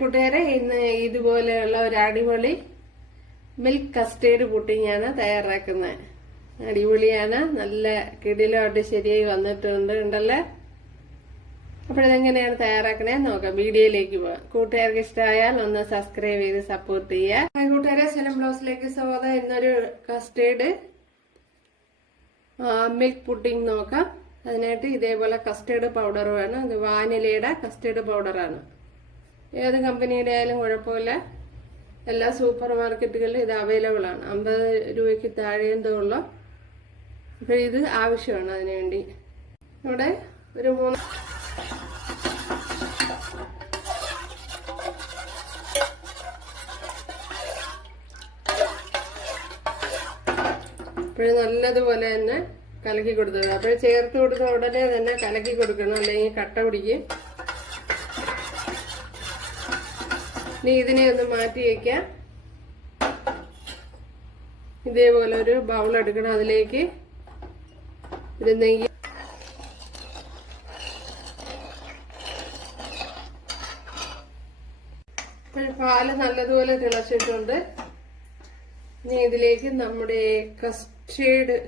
കൂട്ടുകാരെ, ഇന്ന് ഇതുപോലെയുള്ള ഒരു അടിപൊളി മിൽക്ക് കസ്റ്റേർഡ് പുഡിംഗ് ആണ് തയ്യാറാക്കുന്നത്. അടിപൊളിയാണ്, നല്ല കിടിലോട്ട് ശരിയായി വന്നിട്ടുണ്ട് ഉണ്ടല്ലേ. അപ്പോഴെങ്ങനെയാണ് തയ്യാറാക്കണേ നോക്കാം. വീഡിയോയിലേക്ക് പോവാം. കൂട്ടുകാർക്ക് ഇഷ്ടമായാൽ ഒന്ന് സബ്സ്ക്രൈബ് ചെയ്ത് സപ്പോർട്ട് ചെയ്യുക. കൂട്ടുകാരെ, സെലം ബ്ലൗസിലേക്ക് സ്വാഗതം. ഇന്നൊരു കസ്റ്റേർഡ് മിൽക്ക് പുഡിംഗ് നോക്കാം. അതിനായിട്ട് ഇതേപോലെ കസ്റ്റേർഡ് പൗഡർ വേണം. ഇത് വാനിലയുടെ കസ്റ്റേർഡ് പൗഡറാണ്. ഏത് കമ്പനിയുടെ ആയാലും കുഴപ്പമില്ല. എല്ലാ സൂപ്പർ മാർക്കറ്റുകളിലും ഇത് അവൈലബിൾ ആണ്. 50 രൂപയ്ക്ക് താഴെ എന്തോ ഉള്ളു. അപ്പോൾ ഇത് ആവശ്യമാണ്. അതിനുവേണ്ടി ഇവിടെ ഒരു 3 അപ്പോഴും നല്ലതുപോലെ തന്നെ കലക്കി കൊടുത്തത്. അപ്പോൾ ചേർത്ത് കൊടുത്ത ഉടനെ തന്നെ കലക്കി കൊടുക്കണം, അല്ലെങ്കിൽ കട്ട പിടിക്കും. ഇനി ഇതിനെ ഒന്ന് മാറ്റി വയ്ക്കാം. ഇതേപോലെ ഒരു ബൗൾ എടുക്കണം. അതിലേക്ക് ഒരു നെയ്യ്, പാല് നല്ലതുപോലെ തിളച്ചിട്ടുണ്ട്. ഇനി ഇതിലേക്ക് നമ്മുടെ കസ്റ്റേർഡ്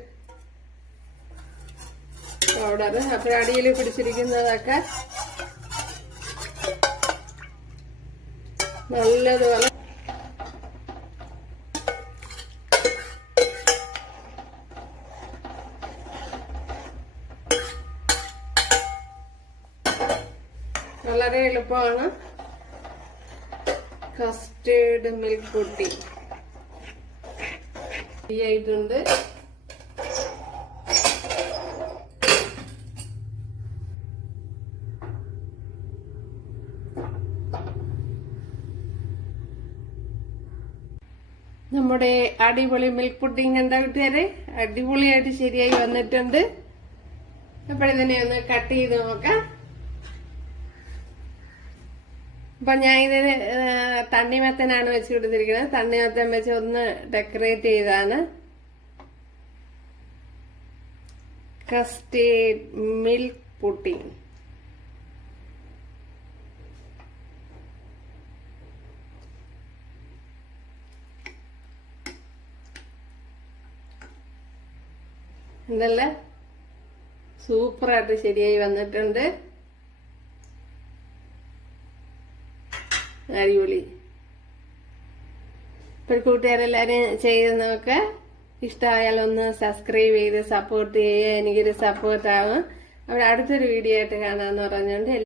പൗഡർ, അപ്പോൾ അടിയിൽ പിടിച്ചിരിക്കുന്നതൊക്കെ നല്ലതുപോലെ വളരെ എളുപ്പമാണ് കസ്റ്റേർഡ് മിൽക്ക് പുഡിംഗ് ആയിട്ടുണ്ട്. നമ്മുടെ അടിപൊളി മിൽക്ക് പുഡിംഗ് എന്താ കൂട്ടുകാരെ, അടിപൊളിയായിട്ട് ശരിയായി വന്നിട്ടുണ്ട്. അപ്പോഴിതിനെ ഒന്ന് കട്ട് ചെയ്ത് നോക്കാം. അപ്പൊ ഞാൻ ഇതിന് തണ്ണിമത്തനാണ് വെച്ച് കൊടുത്തിരിക്കുന്നത്. തണ്ണിമത്തൻ വെച്ച് ഒന്ന് ഡെക്കറേറ്റ് ചെയ്താണ് കസ്റ്റേർഡ് മിൽക്ക് പുഡിംഗ്. എന്തല്ലേ, സൂപ്പറായിട്ട് ശരിയായി വന്നിട്ടുണ്ട്. അടിപൊളി. ഇപ്പോൾ കൂട്ടുകാരെല്ലാരും ചെയ്ത് നോക്കുക. ഇഷ്ടമായാൽ ഒന്ന് സബ്സ്ക്രൈബ് ചെയ്ത് സപ്പോർട്ട് ചെയ്യുക. എനിക്കൊരു സപ്പോർട്ടാവും. അവിടെ അടുത്തൊരു വീഡിയോ ആയിട്ട് കാണാമെന്ന് പറഞ്ഞുകൊണ്ട്